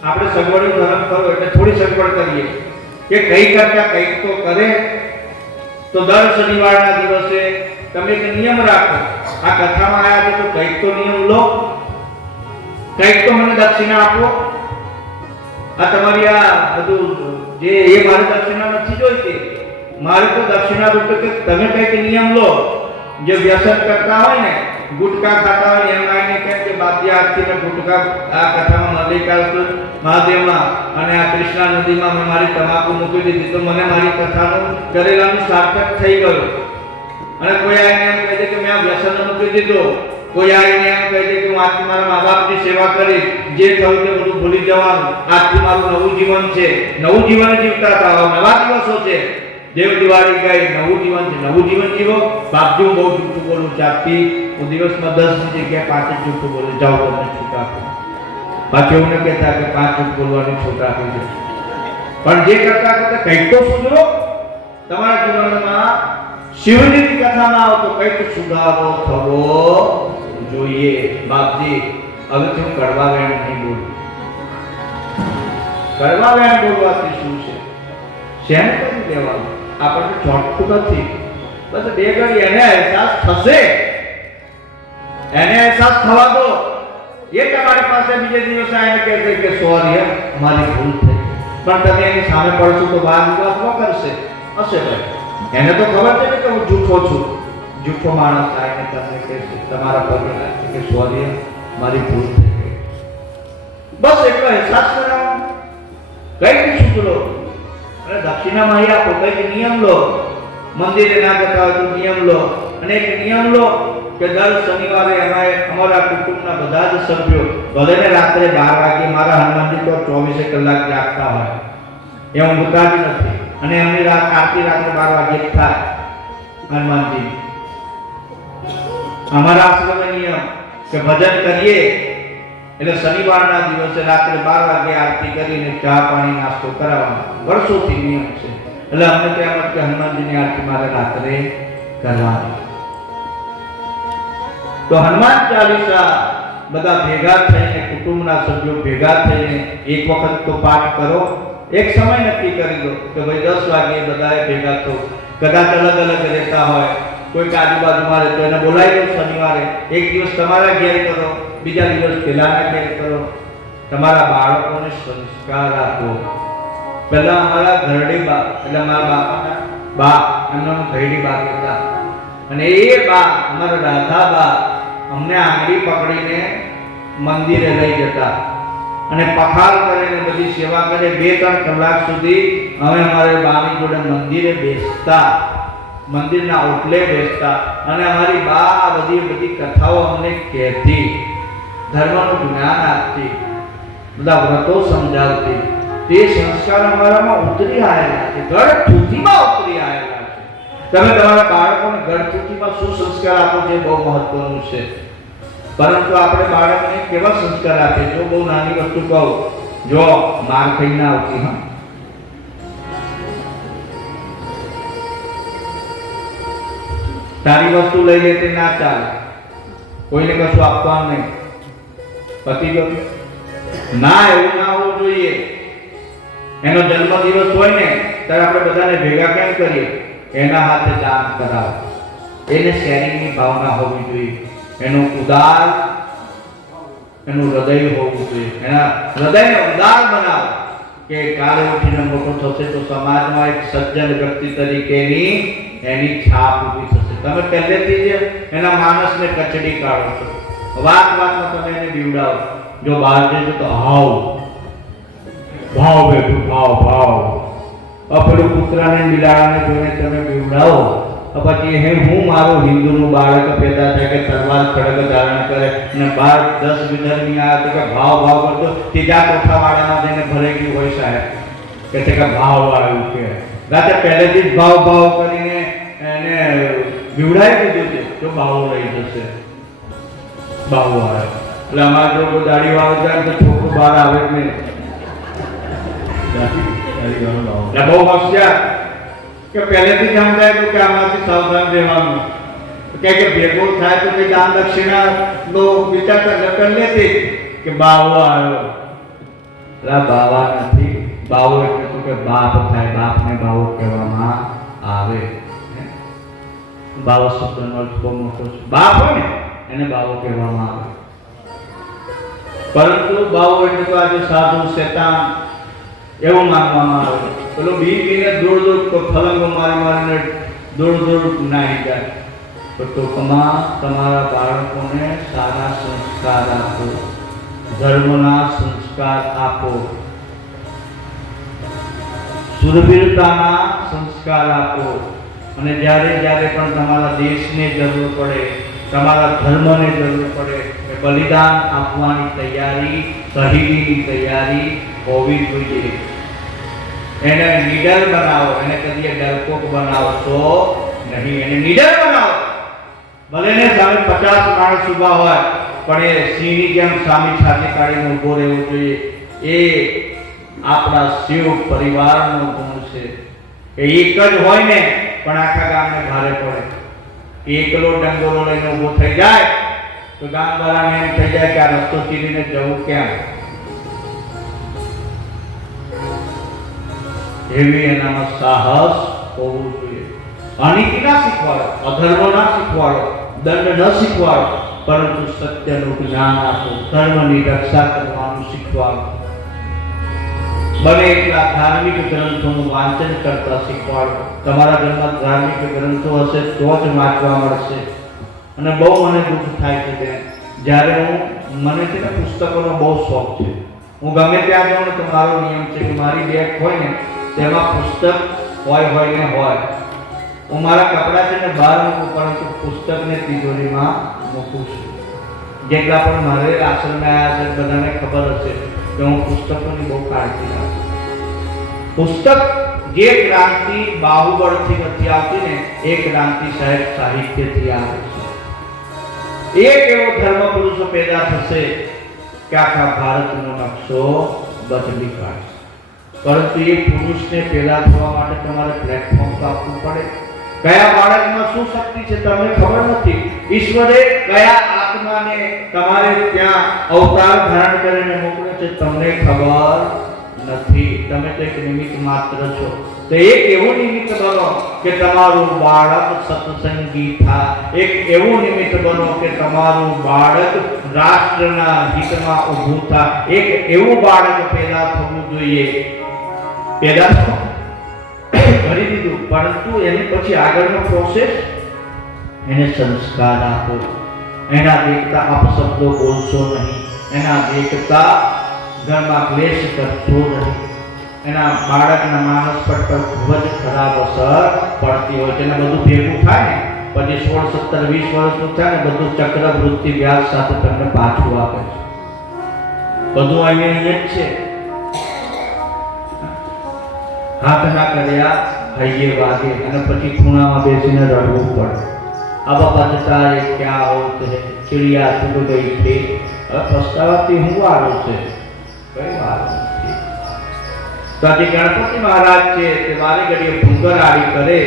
આપણે સગવડ ધર્મ કરો એટલે થોડી સગવડ કરીએ કે કઈ કરતા કઈક તો કરે. તો દર શનિવારના દિવસે તમે એક નિયમ રાખો. આ કથામાં આવ્યા છે તો કઈક તો નિયમ લો, કઈક તો મને દક્ષિણા આપો. આ તમારી આ બધું જે એ મારી દક્ષિણા નથી જોઈતી, મારે તો દક્ષિણા રૂપે કે તમે કઈક નિયમ લો. જે વ્યસન કરતા હોય ને, ગુટકા ખાતા હોય એમ આઈને કહે કે બાદિયા આરતી ને ગુટકા આ કથામાં મલ્લિકાર્જુન મહાદેવમાં અને આ કૃષ્ણા નદીમાં મેં મારી તમાકુ મૂકી દીધી, તો મને મારી કથાનું કરેલાનું સાર્થક થઈ ગયું. અને કોઈ આઈને એમ કહે છે કે મેં આ વ્યસન મૂકી દીધો, કોઈ આઈને એમ કહે છે કે હું આજથી મારા મા બાપની સેવા કરીશ, જે થયું તે બધું ભૂલી જવાનું, આજથી મારું નવું જીવન છે. નવું જીવન જીવતા હતા, નવા દિવસો છે. દેવ દિવાળી ગઈ, નવું જીવન છે, નવું જીવન જીવો. બાપજી હું બહુ જૂઠું બોલું, ચાપતી હું દિવસમાં 10 ની જગ્યાએ 5 જ જૂઠું બોલું, જાઓ તમને છૂટ આપો. પાછું એવું ન કહેતા કે 5 જૂઠ બોલવાની છૂટ આપી છે, પણ જે કરતા કરતા કંઈક તો સુધરો. તમારા જીવનમાં શિવજીની કથામાં આવો તો કંઈક સુધારો થવો જોઈએ. બાપજી હવે હું કડવા વેણ નહીં બોલું. કડવા વેણ બોલવાથી શું છે? શેર કરી દેવાનું, આપણને ચોટતું નથી. બસ 2 ઘડી એને અહેસાસ થશે, એને અહેસાસ થવા દો. એ તમારી પાસે બીજે દિવસે આવીને કહેશે કે સોરી અમારી ભૂલ થઈ, પણ તમે એની સામે પડશો તો વાદ વિવાદ ન કરશે. હશે ભાઈ, એને તો ખબર છે ને કે હું જૂઠો છું. જૂઠો માણસ આવીને તમને કહેશે, તમારા પગે લાગશે કે સોરી મારી ભૂલ થઈ ગઈ. બસ એટલો અહેસાસ કરાવો, કઈ શું લો અને દક્ષિણામાં અહીં આપો, કઈક નિયમ લો. મંદિરે ના જતા હોય તો નિયમ લો, અને એક નિયમ લો કે દર શનિવારે અમારા કુટુંબના બધા જ સભ્યો ભલે ને રાત્રે 12 વાગે, મારા હનુમાનજી તો 24 કલાક જાગતા હોય, એ ઊંઘતા જ નથી, અને એમની આરતી રાત્રે 12 વાગે થાય હનુમાનજી. અમારા આશ્રમે નિયમ કે ભજન કરીએ એટલે શનિવારના દિવસે રાત્રે 12 વાગે આરતી કરીને ચા પાણી નાસ્તો કરાવવાનો, વર્ષોથી નિયમ છે. એટલે અમને કહેવાય કે હનુમાનજીની આરતી મારે રાત્રે કરવાની. તો હનુમાન ચાલીસા બધા ભેગા થઈને, કુટુંબના સભ્યો ભેગા થઈને એક વખત તો પાઠ કરો. એક સમય નક્કી કરી દો કે ભાઈ 10 વાગે બધાએ ભેગા થો. કદાચ અલગ અલગ રહેતા હોય, કોઈ આજુબાજુમાં રહેતો એને બોલાવી દો શનિવારે. એક દિવસ તમારા ઘેર કરો, બીજા દિવસ પેલાના ઘેર કરો. તમારા બાળકોને સંસ્કાર આપો. પહેલા અમારા ઘરડી બા, એટલે મારા બાપાના બા, એમનું ઘરડી બા કહેતા, અને એ બા અમારા રાધા બા અમને આંગળી પકડીને મંદિરે લઈ જતા અને પખાર કરીને બધી સેવા કરે. 2-3 કલાક સુધી અમે અમારે બાની જોડે મંદિરે બેસતા, મંદિરના ઓટલે બેસતા, અને અમારી બા આ બધી કથાઓ અમને કહેતી, ધર્મનું જ્ઞાન આપતી, બધા વ્રતો સમજાવતી. તે સંસ્કાર અમારામાં ઉતરી આવેલા છે, ગળથૂથીમાં ઉતરી આવેલા છે. તમે તમારા બાળકોને ગળથૂથીમાં શું સંસ્કાર આપો છે બહુ મહત્વનું છે. પરંતુ આપણે બાળકને કેવા સંસ્કાર આપીએ? જો બહુ નાની વસ્તુ કહું, જો માર ખાઈને આવતી, હા તારી વસ્તુ લઈ લેતી ના ચાલે, કોઈને કશું આપવાનું નહીં, પતિ ગયું ના, એવું ના હોવું જોઈએ. એનો જન્મદિવસ હોય ને ત્યારે આપણે બધાને ભેગા કેમ કરીએ? એના હાથે દાન કરાવો. એને શેરિંગની ભાવના હોવી જોઈએ, એનું ઉદાર, એનું હૃદય હોવું જોઈએ. એના હૃદયને ઉદાર બનાવો કે કાલે ઉઠીને મોટો થશે તો સમાજમાં એક સજ્જન વ્યક્તિ તરીકેની એની છાપ ઊભી થશે. તમે પહેલેથી જ એના માણસને કચડી કાઢો છો, વાતમાં તમે એને બીવડાવો. જો બહાર જજો તો હાવ ભાવ બેઠું ભાવ પેલું કૂતરાને બિલાડાને જોઈને તમે બીવડાવો, પછી હું મારો હિન્દુનું બાળક પેદા થાય કે તલવાર ખડગ ધારણ કરે અને 10 વિધર્મી આવે તો કે ભાવ કરતો, ત્રીજા ચોથા વાળામાં જઈને ભરે ગયું હોય સાહેબ કે છે કે ભાવ આવ્યું કે રાતે પહેલેથી જ ભાવ કરીને એને બીવડાવી દીધું છે. જો ભાવ રહી જશે, ભાવ આવે એટલે અમારે જો દાઢી વાળો જાય તો છોકરું બહાર આવે જ નહીં. બહુ હોશિયાર કે પહેલેથી સમજાય તો કે આમાંથી સાવધાન રહેવાનું. કે ભેગો થાય તો કઈ દાન દક્ષિણા નો વિચાર કરી લેતી કે બાવો આવ્યો. બાવા નથી, બાવો એટલે તો કે બાપ થાય, બાપને બાવો કહેવામાં આવે. બાવો શબ્દનો અર્થ બહુ મોટો છે. બાપ હોય ને એને બાવો કહેવામાં આવે. પરંતુ બાવો એટલે તો આજે સાધુ શેતાન એવું માનવામાં આવે. પેલો બીને દોડ ફલંગો મારીને દોડ નાહી જાય. તો ટૂંકમાં તમારા બાળકોને સારા સંસ્કાર આપો, ધર્મના સંસ્કાર આપો, સુરવીરતાના સંસ્કાર આપો. અને જ્યારે પણ તમારા દેશને જરૂર પડે, તમારા ધર્મને જરૂર પડે, બલિદાન આપવાની તૈયારી, શહીદીની તૈયારી હોવી જોઈએ. એને નીડર બનાવો, એને કદી ડરપોક બનાવશો નહીં, એને નીડર બનાવો. ભલે ને સામે 50 માણસ ઊભા હોય પણ એ સિંહની જેમ સામી છાતી કાઢીને ઊભો રહેવો જોઈએ. એ આપણા શિવ પરિવારનો ગુણ છે. એ એક જ હોય ને પણ આખા ગામને ભારે પડે. એકલો ડંગોરો લઈને ઊભો થઈ જાય તો ગામવાળાને એમ થઈ જાય કે આ રસ્તો ચીરીને જવું ક્યાં. એવી એનામાં સાહસ હોવું જોઈએ. અનીતિ ના શીખવાડો, અધર્મ ના શીખવાડો, દંડ ન શીખવાડો, પરંતુ સત્યનું જ્ઞાન આપો, ધર્મની રક્ષા કરવાનું શીખવાડો. બને એટલા ધાર્મિક ગ્રંથોનું વાંચન કરતા શીખવાડો. તમારા ઘરમાં ધાર્મિક ગ્રંથો હશે તો જ વાંચવા મળશે. અને બહુ મને દુઃખ થાય છે બેન, જ્યારે મને છે ને પુસ્તકોનો બહુ શોખ છે. હું ગમે ત્યાં જાઉં ને તો મારો નિયમ છે કે મારી બેગ હોય ને તેમાં પુસ્તક હોય ને હોય. હું મારા કપડાં છે ને બહાર મૂકું, પરંતુ પુસ્તકને તિજોરીમાં મૂકું છું. જેટલા પણ મારે આશ્રમે આવ્યા છે બધાને ખબર હશે કે હું પુસ્તકોની બહુ કાળજી રાખું. પુસ્તક જે ક્રાંતિ બાહુબળથી નથી આવતી ને એ ક્રાંતિ સાહેબ સાહિત્યથી આવે છે. એક એવો ધર્મ પુરુષો પેદા થશે કે આખા ભારતનો નકશો બદલી કાઢશે. પરંતુ એ પુરુષને પેદા થવા માટે તમારે પ્લેટફોર્મ તો આપવું પડે. કયા બાળકમાં શું શક્તિ છે તમને ખબર નથી. ઈશ્વરે કયા આત્માને તમારે ત્યાં અવતાર ધારણ કરીને મોકલે છે તમને ખબર નથી. તમે તો એક નિમિત્ત માત્ર છો. તો એક એવું નિમિત્ત બનો કે તમારું બાળક સત્સંગી થાય. એક એવું નિમિત્ત બનો કે તમારું બાળક રાષ્ટ્રના હિતમાં ઊભું થાય. એક એવું બાળક પેદા થવું જોઈએ. પેદા કરી દીધું, પરંતુ એની પછી આગળનો પ્રોસેસ, એને સંસ્કાર આપો. એના દેખતા અપશબ્દો બોલશો નહીં. એના દેખતા ઘરમાં ક્લેશ કરશો નહીં. એના બાળકના માનસ પર ખૂબ જ ખરાબ અસર પડતી હોય છે. એને બધું ભેગું થાય ને પછી 16, 17, 20 વર્ષનું થાય ને બધું ચક્રવૃત્તિ વ્યાજ સાથે તમને પાછું આપે છે. બધું અહીંયા જ છે. હાથ ના કર્યા હૈયે વાગે અને પછી ખૂણામાં બેસીને રડવું પડે. अब बचता है क्या होते हैं, चिड़िया छूट गई थी. पछतावाती હું વાળો છે કઈ વાત નથી. તો આજે ગણપતિ મહારાજ છે તે વારે ઘડીએ ભૂંગર આડી કરે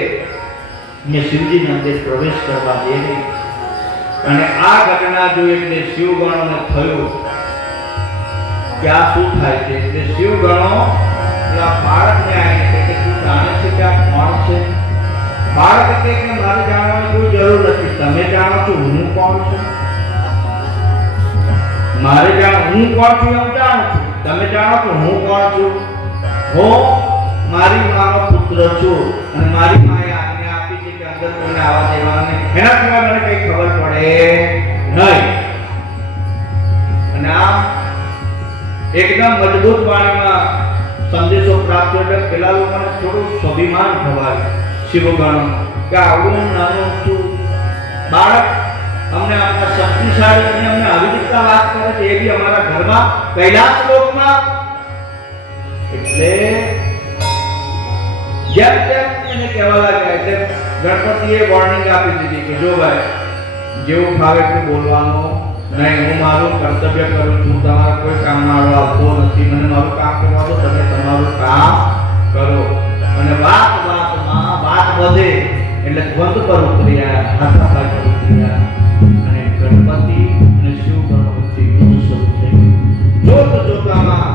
ને શિવજી મંદિર પ્રવેશ કરવા દે નહીં. અને આ ઘટના જોઈ એટલે શિવગણોને થયું કે આ શું થાય છે. એટલે શિવગણો બાળકને આવીને કે તું જાણે છે કે આ કોણ છે. બાળક કહે કે મારે જાણવાની કોઈ જરૂર નથી. તમે જાણો છો હું કોણ છું. મારે હું કોણ છું એમ જાણું છું. તમે જાણો છો હું કોણ છું. હું મારી માનો પુત્ર છું અને મારી માએ આજ્ઞા આપી છે કે અંદર કોઈને આવવા દેવાના નહીં. એના સિવાય મને કઈ ખબર પડે નહીં. અને આ એકદમ મજબૂત વાણીમાં સંદેશો પ્રાપ્ત એટલે પેલા લોકોને થોડું સ્વાભિમાન થવાય. શિવગણ કે આવું નાનું છું બાળક અમને આપણા શક્તિશાળી અને અમને આવી રીતના વાત કરે છે, એ બી અમારા ઘરમાં કૈલાસ લોકમાં. એટલે જેમ તેમ એને કહેવા લાગ્યા. એટલે ગણપતિએ વોર્નિંગ આપી દીધી કે જો ભાઈ જેવું ફાવે એટલું બોલવાનું નહીં. હું મારું કર્તવ્ય કરું છું. તમારા કોઈ કામ મારો આવતો નથી. મને મારું કામ કરવા દો. તમે તમારું કામ કરો. અને વાત વધે એટલે દ્વંદ પર ઉતરી આવ્યા, હાથાપાઈ પર ઉતરી આવ્યા અને ગણપતિ અને શિવ ગણપતિ યુદ્ધ શરૂ થઈ ગયું. જોત જોતામાં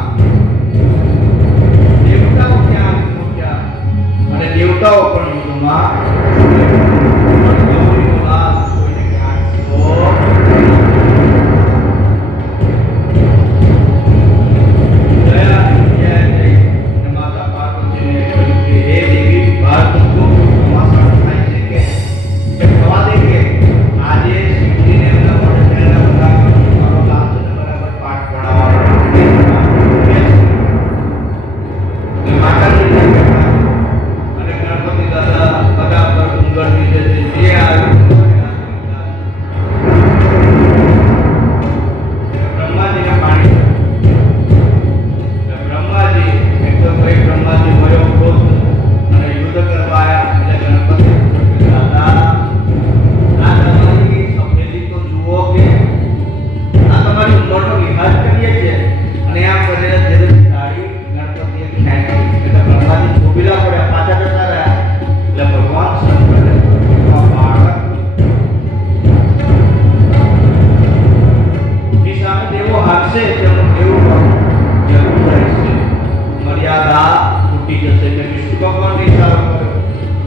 દેવતાઓ ત્યાં પહોંચ્યા અને દેવતાઓ પણ યુદ્ધમાં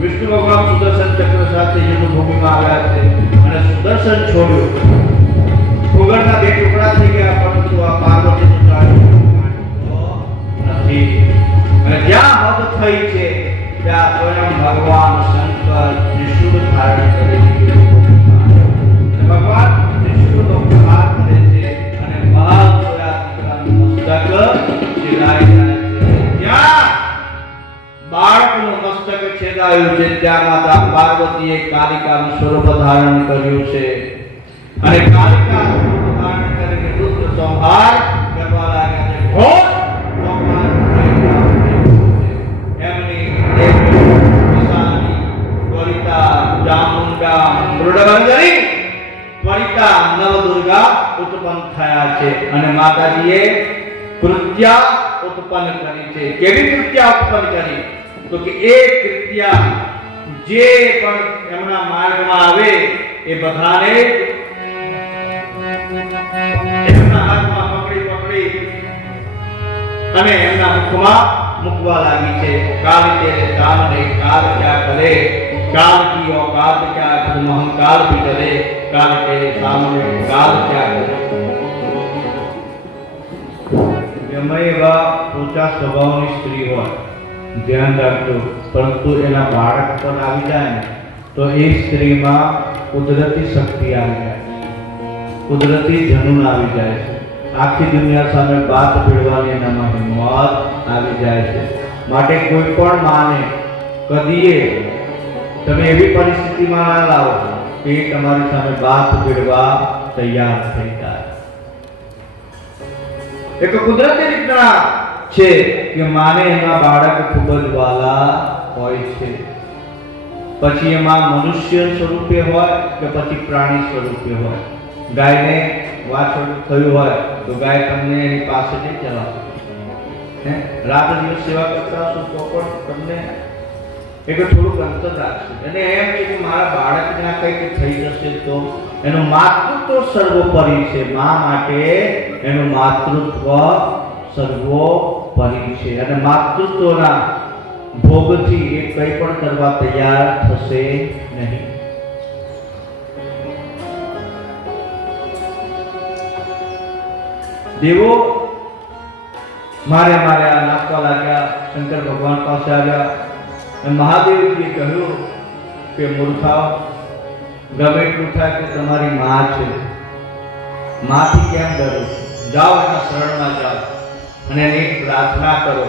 વિષ્ણુ ભગવાન સુદર્શન ચક્ર સાથે યુદ્ધ ભૂમિમાં આવ્યા છે અને સુદર્શન છોડ્યું. ભૂગોળના બે ટુકડા થઈ ગયા, પરંતુ આ પાર્વતીનું નથી. થઈ છે ત્યાં સ્વયં ભગવાન શંકર ત્રિશૂળ ધારણ કરે છે. ભગવાન ત્રિશૂળનો પ્રહાર કરે છે અને મહાસુરાનું મસ્તક છેદાઈ જાય છે. ત્યાં બાળકનું મસ્તક છેદાયું છે ત્યાં માતા પાર્વતીએ કાલિકાનું સ્વરૂપ ધારણ કર્યું છે અને કાલિકા સ્વરૂપ ધારણ કરીને રુદ્ર સંહાર કરવા લાગ્યા છે. ઘોર સંહાર એમની દેવી મસાની ત્વરિતા ચામુંડા મૃડબંધરી ત્વરિતા નવદુર્ગા ઉત્પન્ન થયા છે અને માતાજીએ કૃત્યા ઉત્પન્ન કરી છે. કેવી કૃત્યા ઉત્પન્ન કરી? તો કે એ કૃત્યા જે પણ એમના માર્ગમાં આવે એ બધાને એમના હાથમાં પકડી અને એમના મુખમાં મૂકવા લાગી છે. કાલ તેરે સામને કાલ ક્યા કરે, કાલ કી औकात क्या, तुम अहंकार भी करे, काल तेरे सामने काल क्या करे. ગમે એવા ઊંચા સ્વભાવની સ્ત્રી હોય, ધ્યાન રાખજો, પરંતુ એના બાળક પર આવી જાય ને તો એ સ્ત્રીમાં કુદરતી શક્તિ આવી જાય, કુદરતી જનૂન આવી જાય છે. આખી દુનિયા સામે વાત ભેળવાની એનામાં હિંમત આવી જાય છે. માટે કોઈ પણ માને કદીએ તમે એવી પરિસ્થિતિમાં ના લાવો કે તમારી સામે વાત ભેળવા તૈયાર થઈ જાય. એક કુદરતી રીતના છે કે માને એના બાળક ખૂબ જ વાલા હોય છે. પછી એમાં મનુષ્ય સ્વરૂપે હોય કે પછી પ્રાણી સ્વરૂપે હોય. ગાયને વાછરડું થયું હોય તો ગાય તમને એની પાસે જ ચલાવશે. રાત દિવસ સેવા કરતા હશો તો પણ તમને એક થોડુંક અંતર રાખશે અને એમ કે મારા બાળકના કંઈક થઈ જશે તો એનું માતૃત્વ સર્વોપરી છે. મા માટે એનું માતૃત્વ સર્વોપરી છે અને માતૃત્વના ભોગથી એ કંઈ પણ કરવા તૈયાર થશે નહીં. દેવો મારે આ નાખવા લાગ્યા. શંકર ભગવાન પાસે આવ્યા અને મહાદેવજીએ કહ્યું કે મૂર્ખાઓ, ગમે એટલું થાય કે તમારી માં છે, માથી કેમ ડરો? જાઓ એના શરણમાં જાઓ અને એની પ્રાર્થના કરો.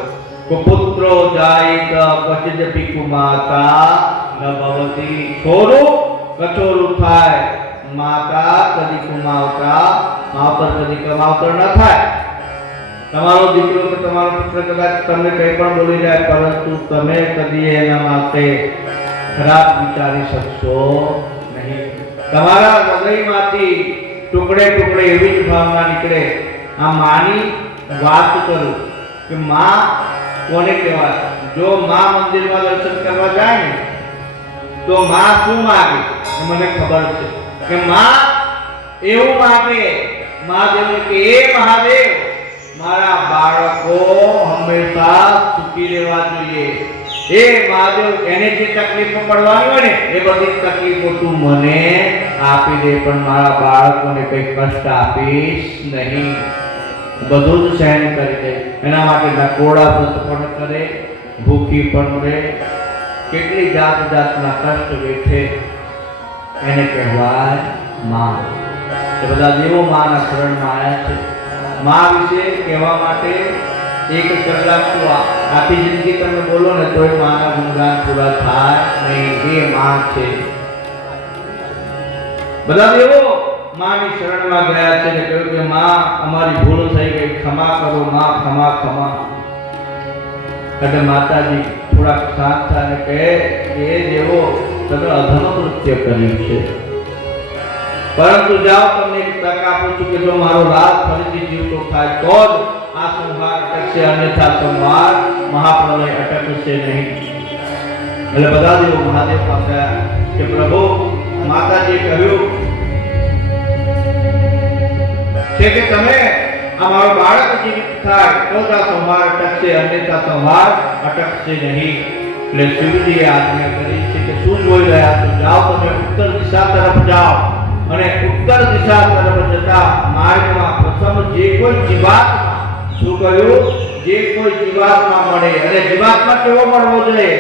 પુત્રો જાય પચિદ પીકુ માતા ન ભવતી. છોરું કચોરું થાય, માતા કદી કુમાવતા, માવતર કદી કમાવતર ન થાય. તમારો દીકરો કે તમારો પુત્ર કદાચ તમને કંઈ પણ બોલી જાય પરંતુ તમે કદી એના માટે ખરાબ વિચારી શકશો નહીં. તમારા હૃદયમાંથી ટુકડે ટુકડે એવી જ ભાવના નીકળે. આ માની વાત કરું કે માં કોને કહેવાય? જો માં મંદિરમાં દર્શન કરવા જાય ને તો માં શું માગે એ મને ખબર છે કે માં એવું માગે મહાદેવને કે એ મહાદેવ, મારા બાળકો હંમેશા સુખી રહેવા જોઈએ. એ મહાદેવ, એને જે તકલીફો પડવાની હોય ને એ બધી તકલીફો તું મને આપી દે, પણ મારા બાળકોને કઈ કષ્ટ આપીશ નહીં. બધું જ સહન કરી દે. એના માટે નકોડા વ્રત પણ કરે, ભૂખી પણ રહે, કેટલી જાત જાતના કષ્ટ વેઠે, એને કહેવાય માં. એ બધા દેવો માના શરણમાં આવ્યા છે. માં વિશે કહેવા માટે એક કલાક તો આખી જિંદગી તમે બોલો ને તોય માના ગુણગાન પૂરા થાય નહીં. એ માં છે. બધા દેવો માની શરણમાં ગયા છે ને કહ્યું કે માં, અમારી ભૂલ થઈ ગઈ, ક્ષમા કરો માં, ક્ષમા ક્ષમા. એટલે માતાજી થોડાક શાંત થાય ને કહે કે એ દેવો, તમે અધમ કૃત્ય કર્યું છે, પરંતુ જાઓ તમને એક તક આપું છું કે જો મારો રાત ફરીથી જીવતો થાય તો જ આ સંહાર અટકશે, અન્યથા સંહાર મહાપ્રલય અટકશે નહીં. એટલે બધા દેવો મહાદેવ પાસે કે પ્રભુ, માતાજીએ કહ્યું છે કે તમે આ મારો બાળક જીવિત થાય તો જ આ સંહાર અટકશે, અન્યથા સંહાર અટકશે નહીં. એટલે શિવજીએ આજ્ઞા કરી છે કે શું જોઈ રહ્યા છો? જાઓ તમે ઉત્તર દિશા તરફ જાઓ અને ઉત્તર દિશા તરફ જતા માર્ગમાં પ્રથમ જે કોઈ જીવાત્મા, શું કહ્યું? જે કોઈ જીવાત્મા મળે અને જીવાત્મા કેવો મળવો જોઈએ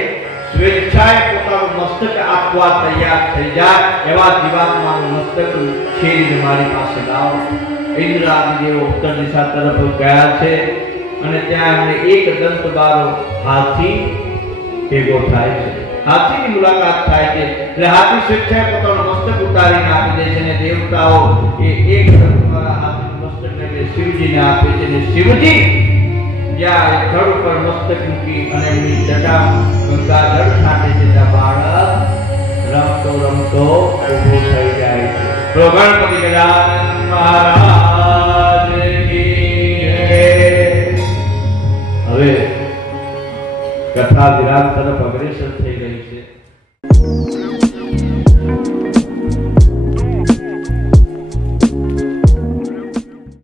સ્વેચ્છાએ પોતાનું મસ્તક આપવા તૈયાર થઈ જાય એવા જીવાત્માનું મસ્તક છેડીને મારી પાસે લાવો. ઇન્દ્ર આદિ દેવો ઉત્તર દિશા તરફ ગયા છે અને ત્યાં એમને એક દંતબારો હાથી ભેગો થાય છે. હાથીની મુલાકાત થાય છે એટલે હાથી સ્વેચ્છાએ પોતાનું મસ્તક ઉતારી નાખી દે છે અને દેવતાઓ એ એક દંતવાળા હાથીનું મસ્તક એટલે શિવજીને આપે છે અને શિવજી જ્યાં એ ધડ ઉપર મસ્તક મૂકી અને એમની જટા ગંગાજળ છાંટે છે ત્યાં બાળક રમતો રમતો ઊભો થઈ જાય છે. તો ગણપતિ ગજાનન મહારાજ કી જય. હવે કથા વિરામ તરફ અગ્રેસર થઈ ગઈ.